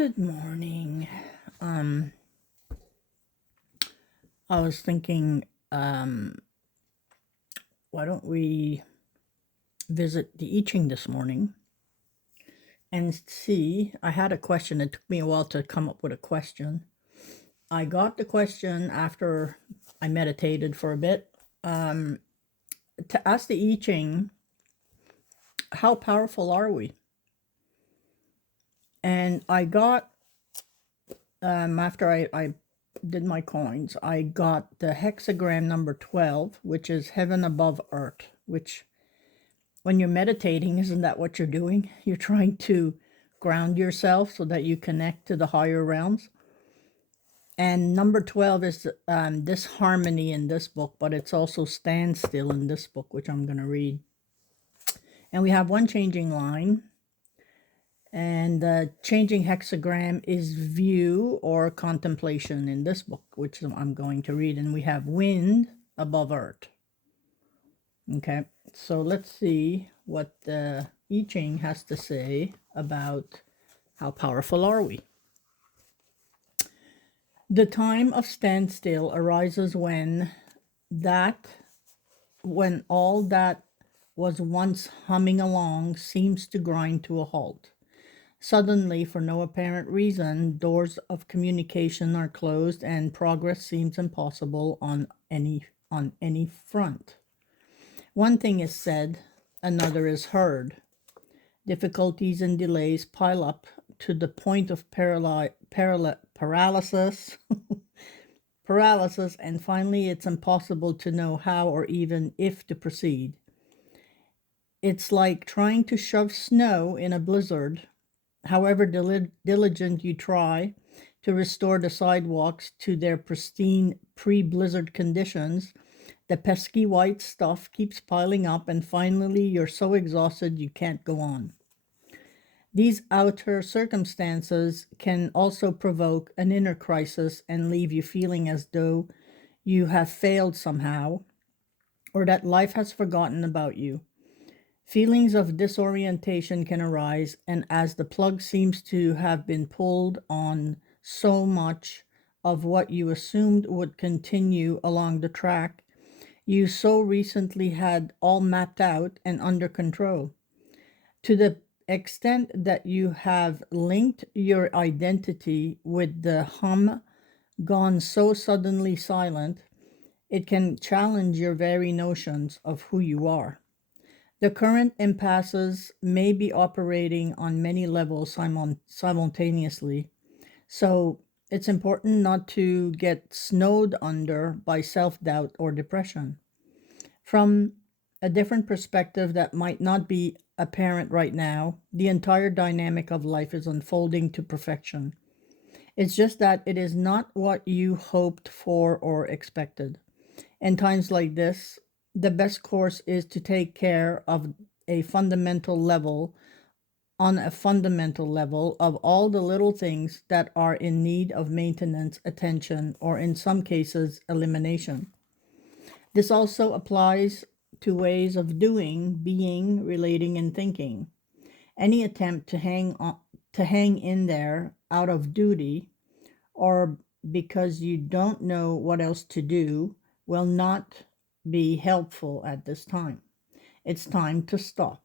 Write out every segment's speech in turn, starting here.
Good morning. Um, I was thinking, why don't we visit the I Ching this morning and see? I had a question. It took me a while to come up with a question. I got the question after I meditated for a bit to ask the I Ching, how powerful are we? And I got, after I did my coins, I got the hexagram number 12, which is heaven above earth, which when you're meditating, isn't that what you're doing? You're trying to ground yourself so that you connect to the higher realms. And number 12 is this harmony in this book, but it's also standstill in this book, which I'm going to read. And we have one changing line. And the changing hexagram is view or contemplation in this book, which I'm going to read. And we have wind above earth. Okay, so let's see what the I Ching has to say about how powerful are we. The time of standstill arises when all that was once humming along seems to grind to a halt. Suddenly, for no apparent reason, doors of communication are closed and progress seems impossible on any front. One thing is said, another is heard. Difficulties and delays pile up to the point of paralysis, and finally it's impossible to know how or even if to proceed. It's like trying to shove snow in a blizzard. However diligent you try to restore the sidewalks to their pristine pre-blizzard conditions, the pesky white stuff keeps piling up, and finally you're so exhausted you can't go on. These outer circumstances can also provoke an inner crisis and leave you feeling as though you have failed somehow, or that life has forgotten about you. Feelings of disorientation can arise, and as the plug seems to have been pulled on so much of what you assumed would continue along the track you so recently had all mapped out and under control. To the extent that you have linked your identity with the hum gone so suddenly silent, it can challenge your very notions of who you are. The current impasses may be operating on many levels simultaneously, so it's important not to get snowed under by self-doubt or depression. From a different perspective that might not be apparent right now, the entire dynamic of life is unfolding to perfection. It's just that it is not what you hoped for or expected. In times like this, the best course is to take care of a fundamental level, on a fundamental level, of all the little things that are in need of maintenance, attention, or in some cases, elimination. This also applies to ways of doing, being, relating, and thinking. Any attempt to hang in there out of duty or because you don't know what else to do will not be helpful at this time. It's time to stop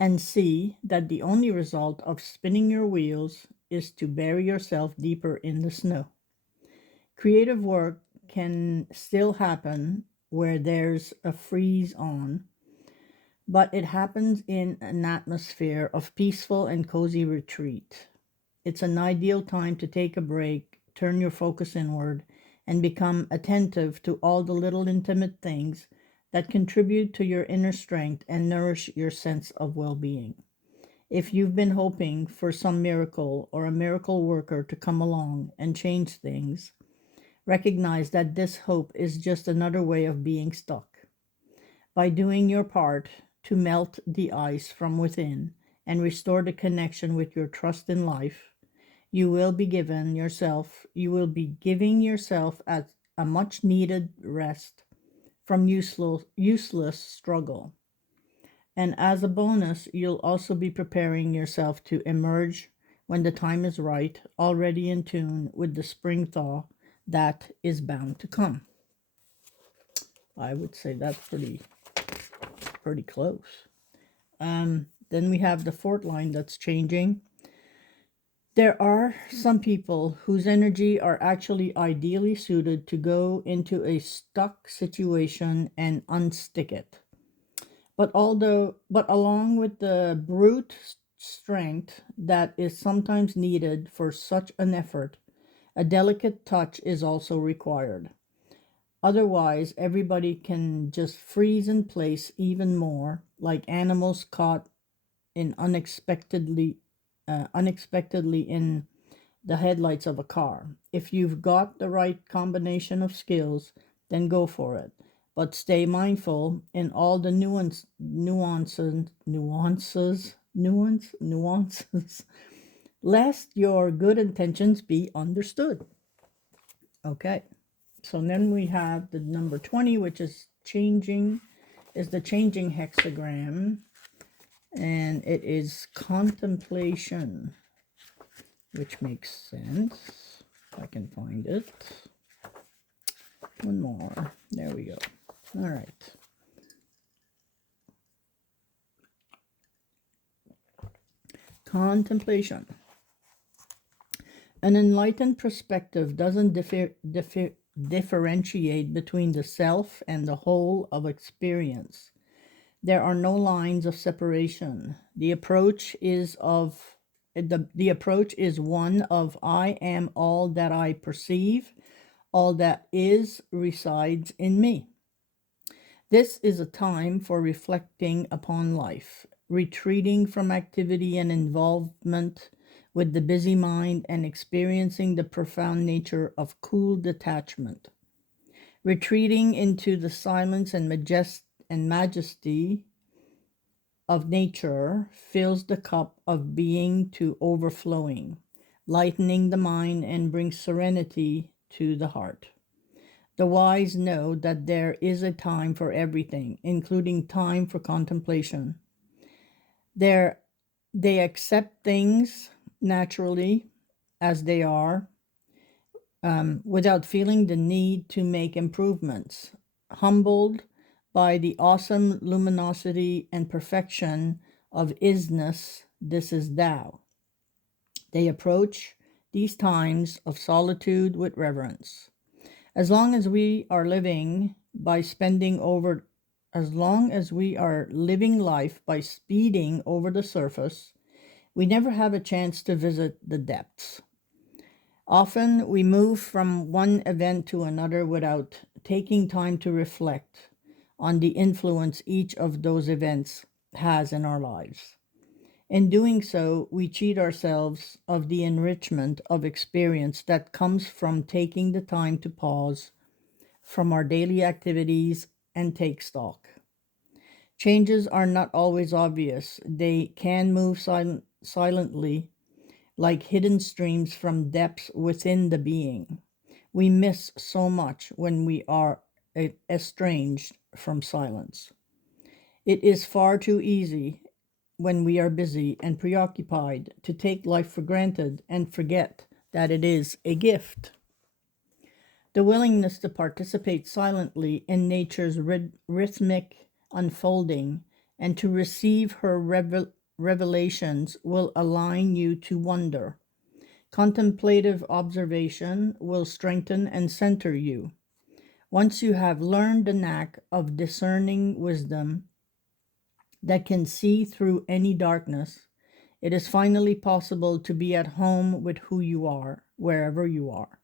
and see that the only result of spinning your wheels is to bury yourself deeper in the snow. Creative work can still happen where there's a freeze on, but it happens in an atmosphere of peaceful and cozy retreat. It's an ideal time to take a break, turn your focus inward, and become attentive to all the little intimate things that contribute to your inner strength and nourish your sense of well-being. If you've been hoping for some miracle or a miracle worker to come along and change things, recognize that this hope is just another way of being stuck. By doing your part to melt the ice from within and restore the connection with your trust in life, you will be giving yourself a much needed rest from useless struggle. And as a bonus, you'll also be preparing yourself to emerge when the time is right, already in tune with the spring thaw that is bound to come. I would say that's pretty close. Then we have the fourth line that's changing. There are some people whose energy are actually ideally suited to go into a stuck situation and unstick it. But along with the brute strength that is sometimes needed for such an effort, a delicate touch is also required. Otherwise, everybody can just freeze in place even more, like animals caught in unexpectedly in the headlights of a car. If you've got the right combination of skills, then go for it. But stay mindful in all the nuances, lest your good intentions be understood. Okay, so then we have the number 20, which is the changing hexagram, and it is contemplation, which makes sense. If I can find it. One more. There we go. All right. Contemplation. An enlightened perspective doesn't differentiate between the self and the whole of experience. There are no lines of separation. The approach is one of I am all that I perceive, all that is resides in me. This is a time for reflecting upon life, retreating from activity and involvement with the busy mind, and experiencing the profound nature of cool detachment. Retreating into the silence and majesty of nature fills the cup of being to overflowing, lightening the mind and brings serenity to the heart. The wise know that there is a time for everything, including time for contemplation. They accept things naturally as they are, without feeling the need to make improvements, humbled by the awesome luminosity and perfection of isness. This is Tao. They approach these times of solitude with reverence. As long as we are living by spending over, as long as we are living life by speeding over the surface, we never have a chance to visit the depths. Often we move from one event to another without taking time to reflect on the influence each of those events has in our lives. In doing so, we cheat ourselves of the enrichment of experience that comes from taking the time to pause from our daily activities and take stock. Changes are not always obvious. They can move silently, like hidden streams from depths within the being. We miss so much when we are estranged from silence. It is far too easy when we are busy and preoccupied to take life for granted and forget that it is a gift. The willingness to participate silently in nature's rhythmic unfolding and to receive her revelations will align you to wonder. Contemplative observation will strengthen and center you. Once you have learned the knack of discerning wisdom that can see through any darkness, it is finally possible to be at home with who you are, wherever you are.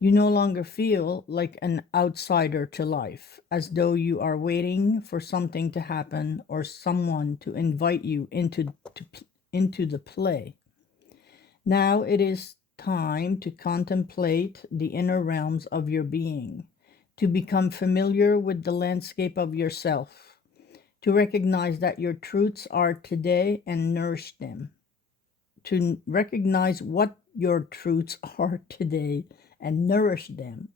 You no longer feel like an outsider to life, as though you are waiting for something to happen or someone to invite you into the play. Now it is time to contemplate the inner realms of your being, to become familiar with the landscape of yourself, to recognize that your truths are today and nourish them, to recognize what your truths are today and nourish them.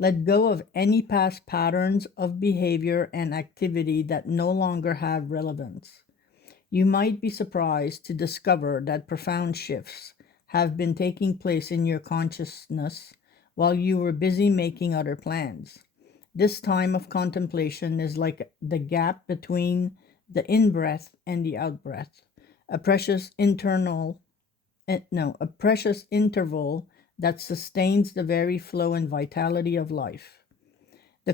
Let go of any past patterns of behavior and activity that no longer have relevance. You might be surprised to discover that profound shifts have been taking place in your consciousness while you were busy making other plans. This time of contemplation is like the gap between the in breath and the out breath, a precious internal no, a precious interval that sustains the very flow and vitality of life. The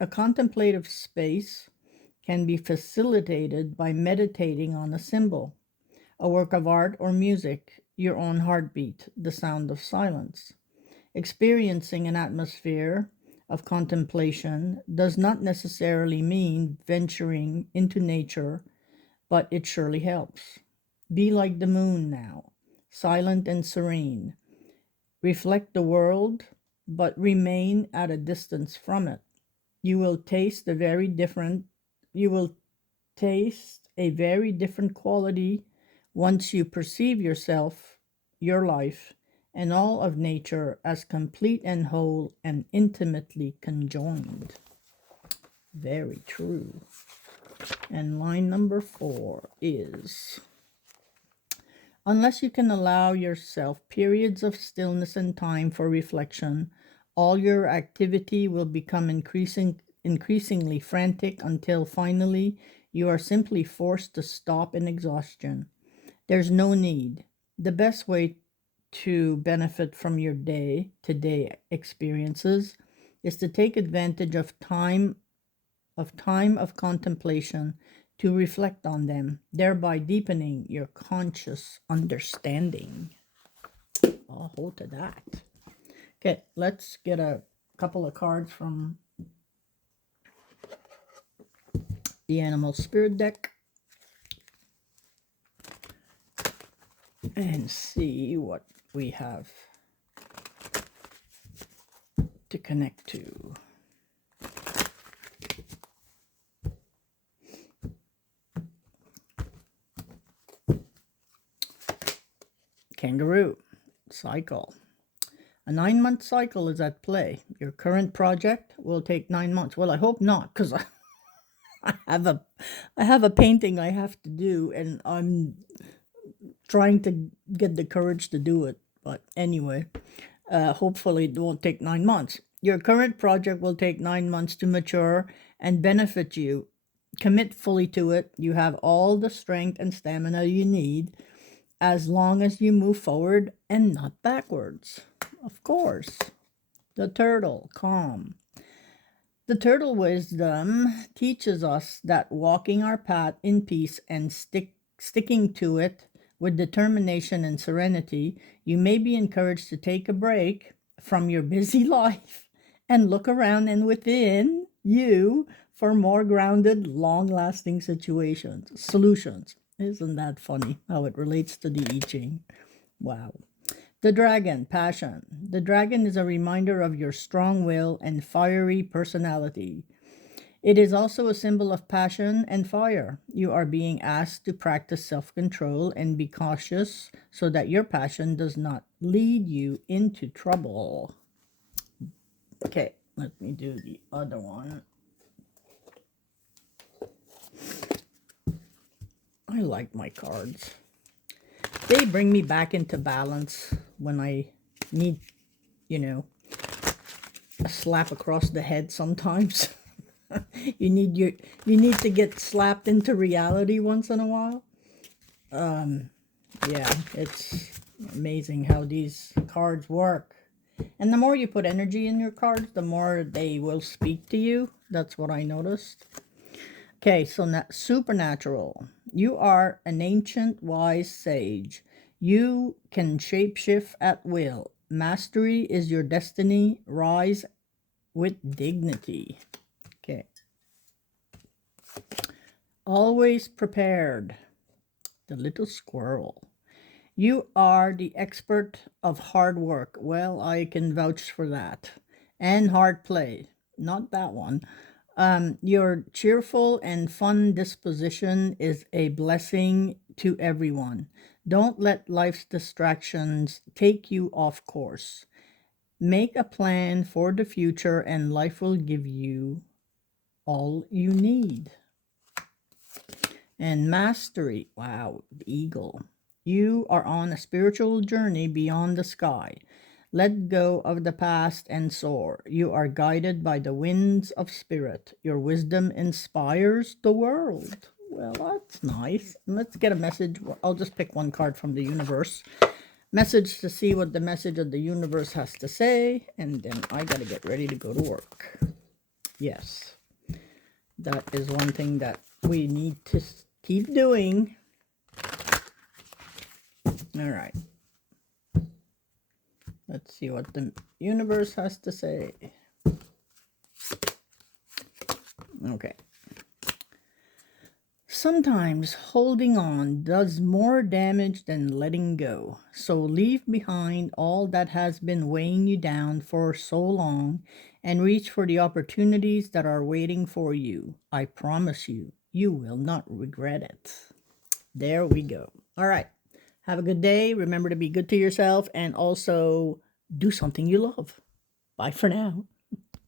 a contemplative space can be facilitated by meditating on a symbol, a work of art or music, your own heartbeat, the sound of silence. Experiencing an atmosphere of contemplation does not necessarily mean venturing into nature, but it surely helps. Be like the moon now, silent and serene. Reflect the world, but remain at a distance from it. You will taste a very different you will taste a very different quality once you perceive yourself, your life, and all of nature as complete and whole and intimately conjoined. Very true. And line number 4 is, unless you can allow yourself periods of stillness and time for reflection, all your activity will become increasingly frantic until finally you are simply forced to stop in exhaustion. There's no need. The best way to benefit from your day to day experiences is to take advantage of time of contemplation to reflect on them, thereby deepening your conscious understanding. I'll hold to that. Okay, let's get a couple of cards from the Animal Spirit deck and see what we have to connect to. Kangaroo cycle. A 9-month cycle is at play. Your current project will take 9 months. Well, I hope not, because I have a painting I have to do, and I'm trying to get the courage to do it. But anyway, hopefully it won't take 9 months. Your current project will take 9 months to mature and benefit you. Commit fully to it. You have all the strength and stamina you need as long as you move forward and not backwards. Of course. The turtle, calm. The turtle wisdom teaches us that walking our path in peace and sticking to it with determination and serenity, you may be encouraged to take a break from your busy life and look around and within you for more grounded, long-lasting solutions. Isn't that funny how it relates to the I Ching? Wow. The dragon, passion. The dragon is a reminder of your strong will and fiery personality. It is also a symbol of passion and fire. You are being asked to practice self-control and be cautious so that your passion does not lead you into trouble. Okay, let me do the other one. I like my cards. They bring me back into balance when I need, a slap across the head sometimes. you need to get slapped into reality once in a while. Yeah, it's amazing how these cards work. And the more you put energy in your cards, the more they will speak to you. That's what I noticed. Okay, so supernatural. You are an ancient wise sage. You can shapeshift at will. Mastery is your destiny. Rise with dignity. Okay. Always prepared. The little squirrel. You are the expert of hard work. Well, I can vouch for that. And hard play. Not that one. Your cheerful and fun disposition is a blessing to everyone. Don't let life's distractions take you off course. Make a plan for the future and life will give you all you need. And mastery. Wow, the eagle. You are on a spiritual journey beyond the sky. Let go of the past and soar. You are guided by the winds of spirit. Your wisdom inspires the world. Well, that's nice. Let's get a message. I'll just pick one card from the universe. Message to see what the message of the universe has to say, and then I gotta get ready to go to work. Yes, that is one thing that we need to keep doing. All right. Let's see what the universe has to say. Okay. Sometimes holding on does more damage than letting go. So leave behind all that has been weighing you down for so long and reach for the opportunities that are waiting for you. I promise you, you will not regret it. There we go. All right. Have a good day. Remember to be good to yourself and also do something you love. Bye for now.